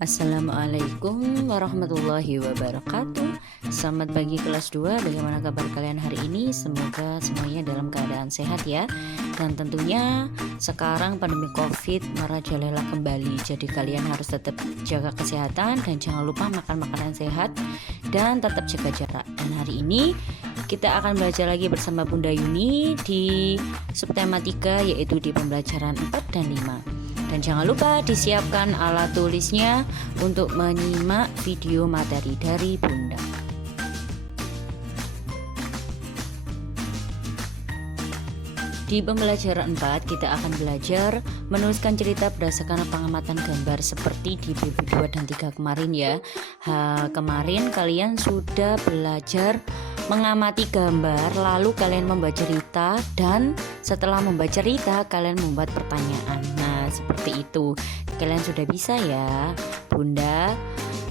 Assalamualaikum warahmatullahi wabarakatuh. Selamat pagi kelas 2. Bagaimana kabar kalian hari ini? Semoga semuanya dalam keadaan sehat ya. Dan tentunya sekarang pandemi Covid merajalela kembali. Jadi kalian harus tetap jaga kesehatan dan jangan lupa makan makanan sehat dan tetap jaga jarak. Dan hari ini kita akan belajar lagi bersama Bunda Yuni di subtema 3, yaitu di pembelajaran 4 dan 5. Dan jangan lupa disiapkan alat tulisnya untuk menyimak video materi dari Bunda. Di pembelajaran 4 kita akan belajar menuliskan cerita berdasarkan pengamatan gambar seperti di BB2 dan 3 kemarin ya. Kemarin kalian sudah belajar mengamati gambar, lalu kalian membaca cerita, dan setelah membaca cerita kalian membuat pertanyaan. Nah, seperti itu. Kalian sudah bisa ya. Bunda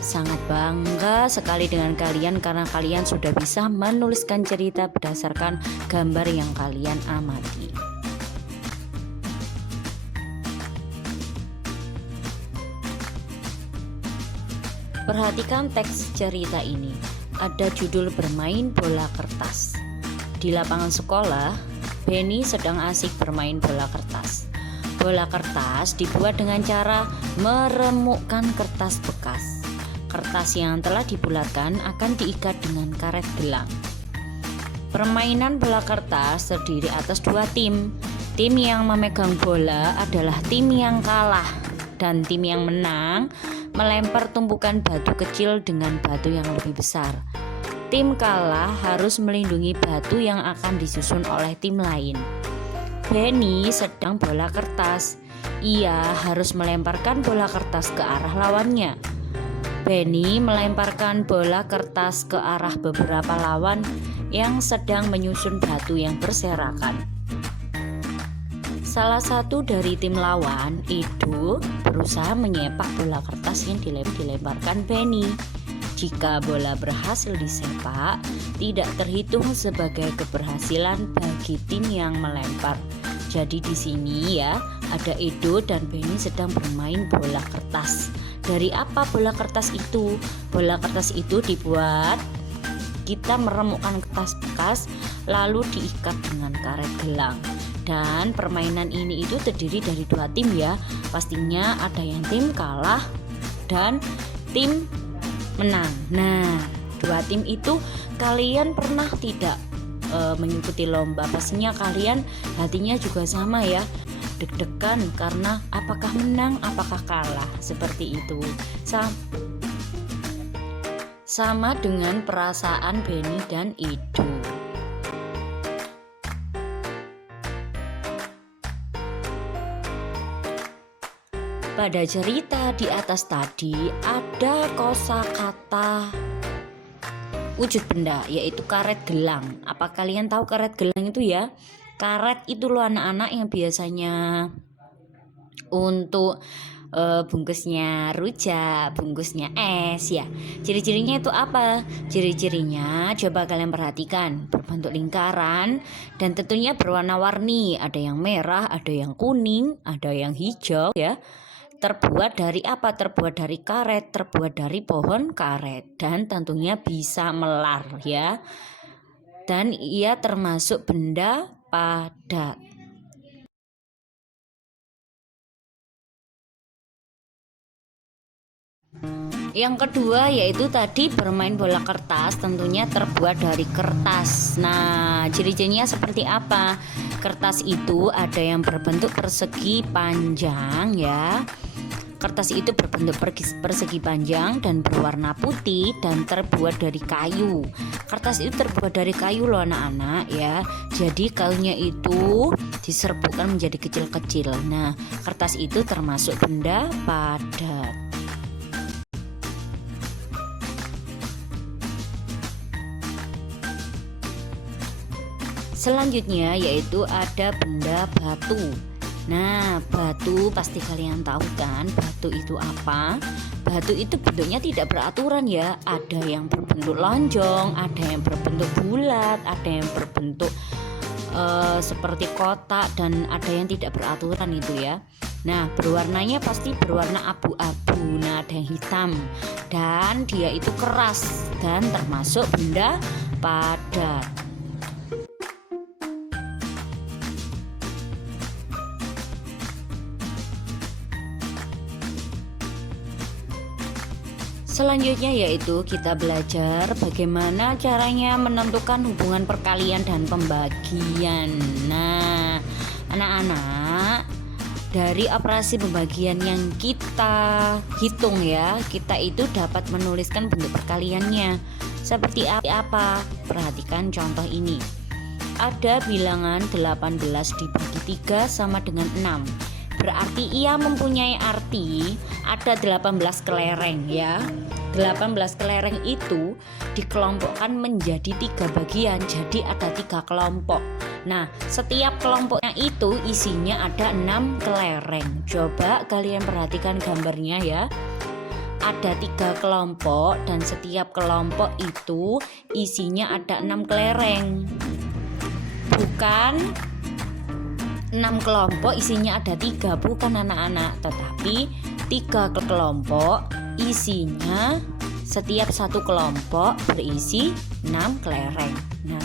sangat bangga sekali dengan kalian karena kalian sudah bisa menuliskan cerita berdasarkan gambar yang kalian amati. Perhatikan teks cerita ini. Ada judul bermain bola kertas. Di lapangan sekolah, Benny sedang asik bermain bola kertas. Bola kertas dibuat dengan cara meremukkan kertas bekas. Kertas yang telah dibulatkan akan diikat dengan karet gelang. Permainan bola kertas terdiri atas 2 tim. Tim yang memegang bola adalah tim yang kalah, dan tim yang menang melempar tumpukan batu kecil dengan batu yang lebih besar. Tim kalah harus melindungi batu yang akan disusun oleh tim lain. Benny sedang bola kertas. Ia harus melemparkan bola kertas ke arah lawannya. Benny melemparkan bola kertas ke arah beberapa lawan yang sedang menyusun batu yang berserakan. Salah satu dari tim lawan itu berusaha menyepak bola kertas yang dilemparkan Benny. Jika bola berhasil disepak, tidak terhitung sebagai keberhasilan bagi tim yang melempar. Jadi di sini ya, ada Edo dan Benny sedang bermain bola kertas. Dari apa bola kertas itu? Bola kertas itu dibuat kita meremukkan kertas bekas lalu diikat dengan karet gelang. Dan permainan ini itu terdiri dari 2 tim ya. Pastinya ada yang tim kalah dan tim menang. Nah, 2 tim itu kalian pernah tidak mengikuti lomba? Pastinya kalian hatinya juga sama ya, deg-degan karena apakah menang apakah kalah, seperti itu. Sama dengan perasaan Benny dan Edo. Pada cerita di atas tadi ada kosakata wujud benda, yaitu karet gelang. Apa kalian tahu karet gelang itu ya? Karet itu loh anak-anak yang biasanya untuk bungkusnya rujak, bungkusnya es ya. Ciri-cirinya itu apa? Ciri-cirinya coba kalian perhatikan, berbentuk lingkaran dan tentunya berwarna-warni. Ada yang merah, ada yang kuning, ada yang hijau ya. Terbuat dari apa? Terbuat dari karet, terbuat dari pohon karet, dan tentunya bisa melar ya. Dan ia termasuk benda padat. Yang kedua yaitu tadi bermain bola kertas, tentunya terbuat dari kertas. Nah, ciri-cirinya seperti apa? Kertas itu ada yang berbentuk persegi panjang ya. Kertas itu berbentuk persegi panjang dan berwarna putih dan terbuat dari kayu. Kertas itu terbuat dari kayu loh anak-anak ya. Jadi kayunya itu diserbukkan menjadi kecil-kecil. Nah, kertas itu termasuk benda padat. Selanjutnya yaitu ada benda batu. Nah, batu pasti kalian tahu kan, batu itu apa? Batu itu bentuknya tidak beraturan ya. Ada yang berbentuk lonjong, ada yang berbentuk bulat, ada yang berbentuk seperti kotak, dan ada yang tidak beraturan itu ya. Nah, berwarnanya pasti berwarna abu-abu. Nah, ada yang hitam dan dia itu keras dan termasuk benda padat. Selanjutnya yaitu kita belajar bagaimana caranya menentukan hubungan perkalian dan pembagian. Nah, anak-anak, dari operasi pembagian yang kita hitung ya, kita itu dapat menuliskan bentuk perkaliannya. Seperti apa? Perhatikan contoh ini. Ada bilangan 18 dibagi 3 sama dengan 6. Berarti ia mempunyai arti ada 18 kelereng ya. 18 kelereng itu dikelompokkan menjadi 3 bagian, jadi ada 3 kelompok. Nah, setiap kelompoknya itu isinya ada 6 kelereng. Coba kalian perhatikan gambarnya ya. Ada 3 kelompok dan setiap kelompok itu isinya ada 6 kelereng. Bukan 6 kelompok isinya ada 3, bukan anak-anak, tetapi 3 kelompok isinya setiap satu kelompok berisi 6 kelereng. Nah,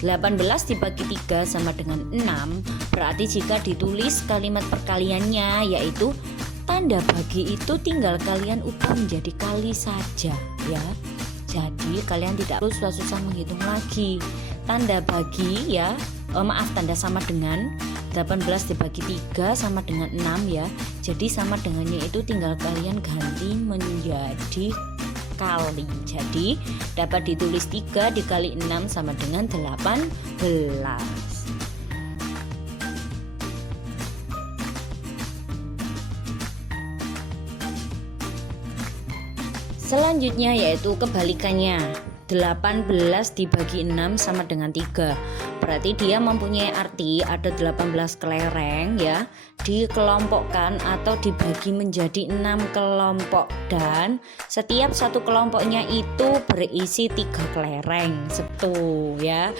18 dibagi 3 sama dengan 6, berarti jika ditulis kalimat perkaliannya yaitu tanda bagi itu tinggal kalian ubah menjadi kali saja ya. Jadi kalian tidak perlu susah-susah menghitung lagi. Tanda bagi ya, tanda sama dengan 18 dibagi 3 sama dengan 6 ya. Jadi sama dengannya itu tinggal kalian ganti menjadi kali. Jadi dapat ditulis 3 dikali 6 sama dengan 18. Selanjutnya yaitu kebalikannya. 18 dibagi 6 sama dengan 3. Berarti dia mempunyai arti ada 18 kelereng ya, dikelompokkan atau dibagi menjadi 6 kelompok dan setiap satu kelompoknya itu berisi 3 kelereng. Setu ya.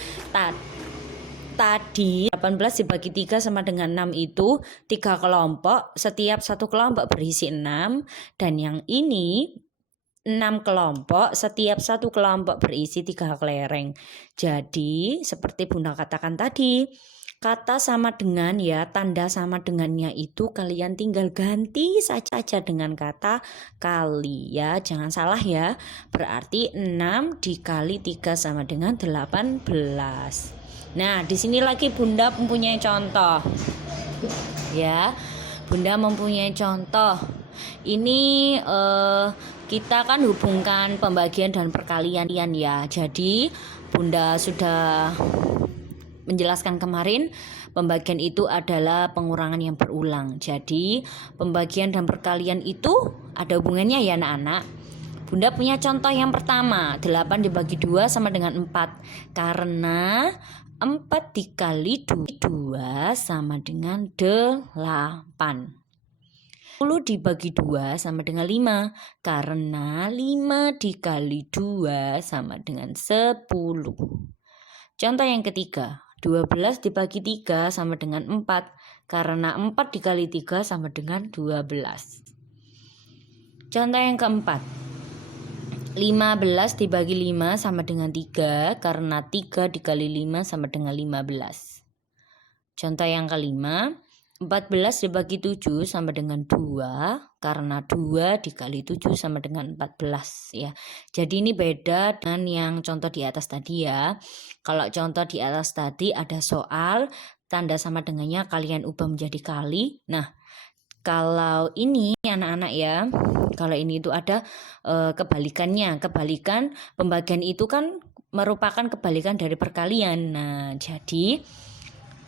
Tadi 18 dibagi 3 sama dengan 6 itu 3 kelompok, setiap satu kelompok berisi 6, dan yang ini 6 kelompok, setiap satu kelompok berisi 3 kelereng. Jadi seperti Bunda katakan tadi, kata sama dengan ya, tanda sama dengannya itu kalian tinggal ganti saja dengan kata kali ya. Jangan salah ya. Berarti 6 dikali 3 sama dengan 18. Nah, di sini lagi Bunda mempunyai contoh. Ya. Bunda mempunyai contoh. Ini kita kan hubungkan pembagian dan perkalian ya. Jadi Bunda sudah menjelaskan kemarin pembagian itu adalah pengurangan yang berulang. Jadi pembagian dan perkalian itu ada hubungannya ya anak-anak. Bunda punya contoh yang pertama, 8 dibagi 2 sama dengan 4. Karena 4 dikali 2 sama dengan 8. 10 dibagi 2 sama dengan 5, karena 5 dikali 2 sama dengan 10. Contoh yang ketiga, 12 dibagi 3 sama dengan 4, karena 4 dikali 3 sama dengan 12. Contoh yang keempat, 15 dibagi 5 sama dengan 3, karena 3 dikali 5 sama dengan 15. Contoh yang kelima, 14 dibagi 7 sama dengan 2, karena 2 dikali 7 sama dengan 14 ya. Jadi ini beda dengan yang contoh di atas tadi ya. Kalau contoh di atas tadi ada soal tanda sama dengannya kalian ubah menjadi kali. Nah, kalau ini anak-anak ya, kalau ini itu ada kebalikannya. Kebalikan pembagian itu kan merupakan kebalikan dari perkalian. Nah, jadi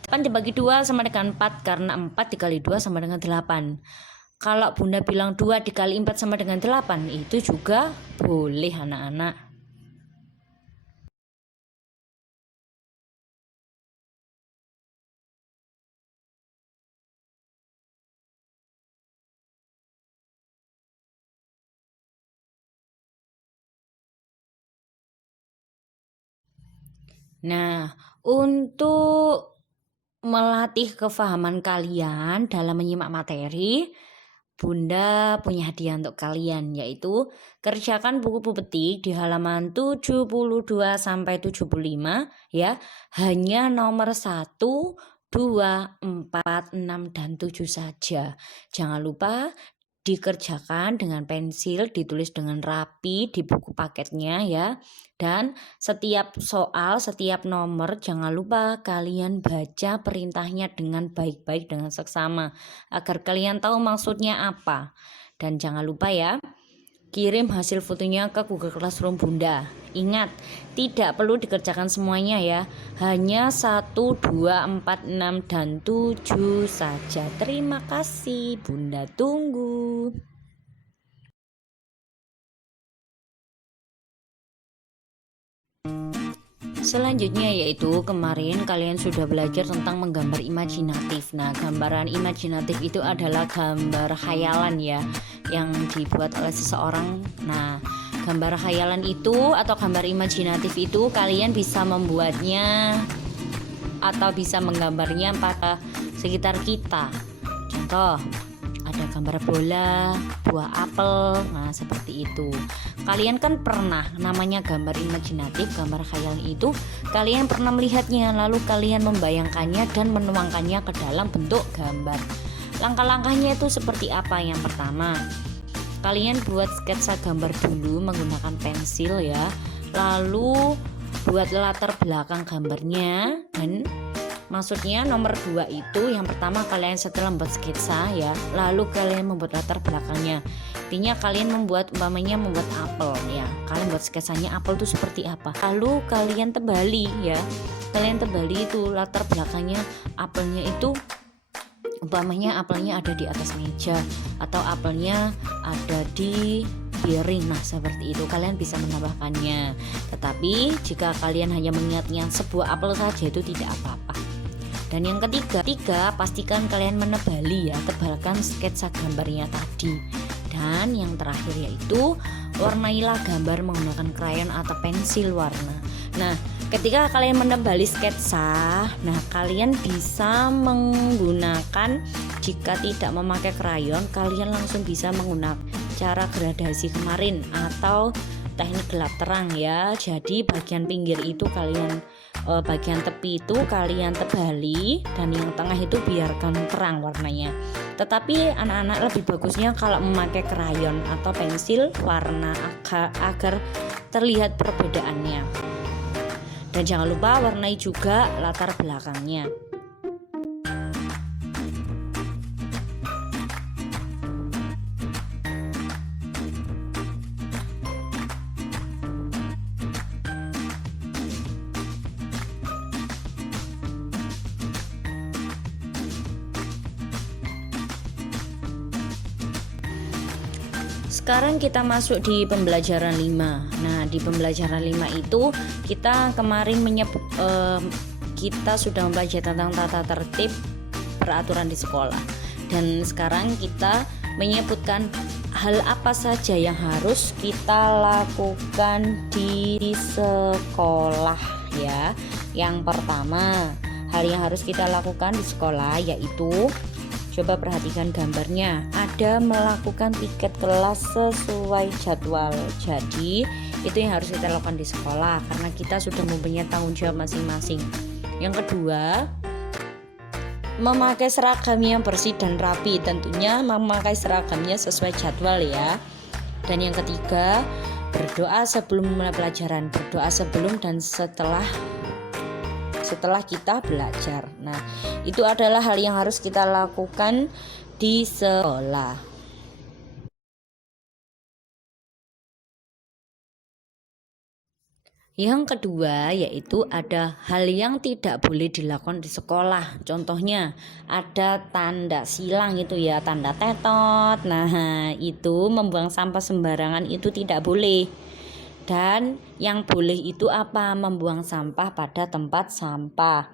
8 dibagi 2 sama dengan 4, karena 4 dikali 2 sama dengan 8. Kalau Bunda bilang 2 dikali 4 sama dengan 8, itu juga boleh anak-anak. Nah, untuk melatih kefahaman kalian dalam menyimak materi, Bunda punya hadiah untuk kalian, yaitu kerjakan buku petik di halaman 72 sampai 75 ya. Hanya nomor 1, 2, 4, 6 dan 7 saja. Jangan lupa dikerjakan dengan pensil, ditulis dengan rapi di buku paketnya ya. Dan setiap soal, setiap nomor jangan lupa kalian baca perintahnya dengan baik-baik dengan seksama agar kalian tahu maksudnya apa. Dan jangan lupa ya, kirim hasil fotonya ke Google Classroom Bunda. Ingat, tidak perlu dikerjakan semuanya ya. Hanya 1, 2, 4, 6 dan 7 saja. Terima kasih, Bunda tunggu. Selanjutnya yaitu kemarin kalian sudah belajar tentang menggambar imajinatif. Nah, gambaran imajinatif itu adalah gambar khayalan ya, yang dibuat oleh seseorang. Nah, gambar khayalan itu atau gambar imajinatif itu kalian bisa membuatnya atau bisa menggambarnya pada sekitar kita. Contoh, ada gambar bola, buah apel, nah seperti itu. Kalian kan pernah namanya gambar imajinatif, gambar khayal itu kalian pernah melihatnya, lalu kalian membayangkannya dan menuangkannya ke dalam bentuk gambar. Langkah-langkahnya itu seperti apa? Yang pertama, kalian buat sketsa gambar dulu menggunakan pensil ya, lalu buat latar belakang gambarnya. Dan maksudnya nomor 2 itu yang pertama kalian setelah membuat sketsa ya, lalu kalian membuat latar belakangnya. Intinya kalian membuat membuat apel ya. Kalian buat sketsanya apel itu seperti apa. Lalu kalian tebali ya. Kalian tebali itu latar belakangnya apelnya itu apelnya ada di atas meja atau apelnya ada di piring. Nah, seperti itu kalian bisa menambahkannya. Tetapi jika kalian hanya mengingatnya sebuah apel saja itu tidak apa-apa. Dan yang ketiga, pastikan kalian menebali ya, tebalkan sketsa gambarnya tadi. Dan yang terakhir yaitu warnailah gambar menggunakan krayon atau pensil warna. Nah, ketika kalian menebali sketsa, nah kalian bisa menggunakan, jika tidak memakai krayon, kalian langsung bisa menggunakan cara gradasi kemarin atau teknik gelap terang ya. Jadi bagian pinggir itu kalian bagian tepi itu kalian tebali dan yang tengah itu biarkan terang warnanya. Tetapi anak-anak lebih bagusnya kalau memakai krayon atau pensil warna agar terlihat perbedaannya. Dan jangan lupa warnai juga latar belakangnya. Sekarang kita masuk di pembelajaran 5. Nah, di pembelajaran 5 itu kita kemarin kita sudah mempelajari tentang tata tertib peraturan di sekolah. Dan sekarang kita menyebutkan hal apa saja yang harus kita lakukan di sekolah ya. Yang pertama, hal yang harus kita lakukan di sekolah yaitu, coba perhatikan gambarnya, ada melakukan tiket kelas sesuai jadwal. Jadi itu yang harus kita lakukan di sekolah karena kita sudah mempunyai tanggung jawab masing-masing. Yang kedua, memakai seragam yang bersih dan rapi, tentunya memakai seragamnya sesuai jadwal ya. Dan yang ketiga, berdoa sebelum mulai pelajaran, berdoa sebelum dan setelah kita belajar. Nah, itu adalah hal yang harus kita lakukan di sekolah. Yang kedua yaitu ada hal yang tidak boleh dilakukan di sekolah. Contohnya ada tanda silang itu ya, tanda tetot. Nah, itu membuang sampah sembarangan itu tidak boleh. Dan yang boleh itu apa? Membuang sampah pada tempat sampah.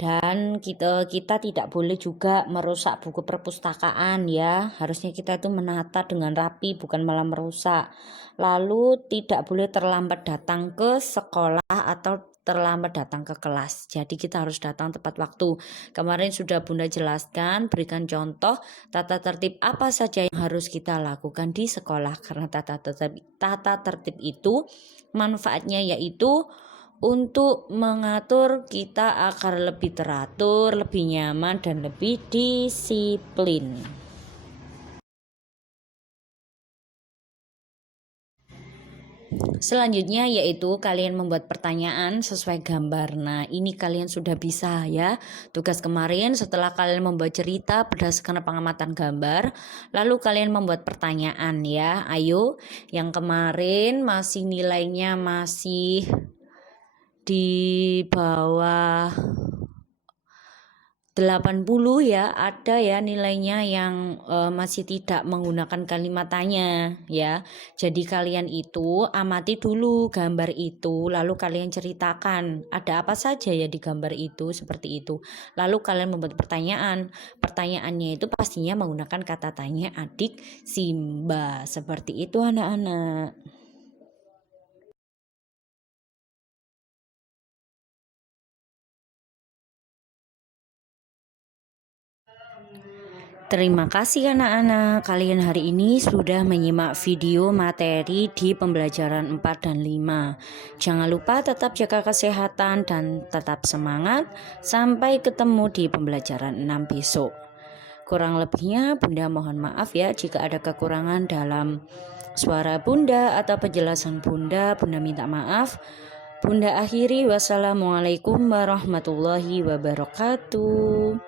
Dan kita tidak boleh juga merusak buku perpustakaan ya. Harusnya kita itu menata dengan rapi, bukan malah merusak. Lalu tidak boleh terlambat datang ke sekolah atau terlambat datang ke kelas. Jadi kita harus datang tepat waktu. Kemarin sudah Bunda jelaskan, berikan contoh tata tertib apa saja yang harus kita lakukan di sekolah. Karena tata tertib itu manfaatnya yaitu untuk mengatur kita agar lebih teratur, lebih nyaman, dan lebih disiplin. Selanjutnya yaitu kalian membuat pertanyaan sesuai gambar. Nah, ini kalian sudah bisa ya. Tugas kemarin setelah kalian membuat cerita berdasarkan pengamatan gambar, lalu kalian membuat pertanyaan ya. Ayo, yang kemarin masih nilainya masih di bawah 80 ya, ada ya nilainya yang masih tidak menggunakan kalimat tanya ya. Jadi kalian itu amati dulu gambar itu, lalu kalian ceritakan ada apa saja ya di gambar itu, seperti itu. Lalu kalian membuat pertanyaan. Pertanyaannya itu pastinya menggunakan kata tanya adik Simba. Seperti itu anak-anak. Terima kasih anak-anak, kalian hari ini sudah menyimak video materi di pembelajaran 4 dan 5. Jangan lupa tetap jaga kesehatan dan tetap semangat. Sampai ketemu di pembelajaran 6 besok. Kurang lebihnya Bunda mohon maaf ya jika ada kekurangan dalam suara Bunda atau penjelasan Bunda minta maaf. Bunda akhiri, wassalamualaikum warahmatullahi wabarakatuh.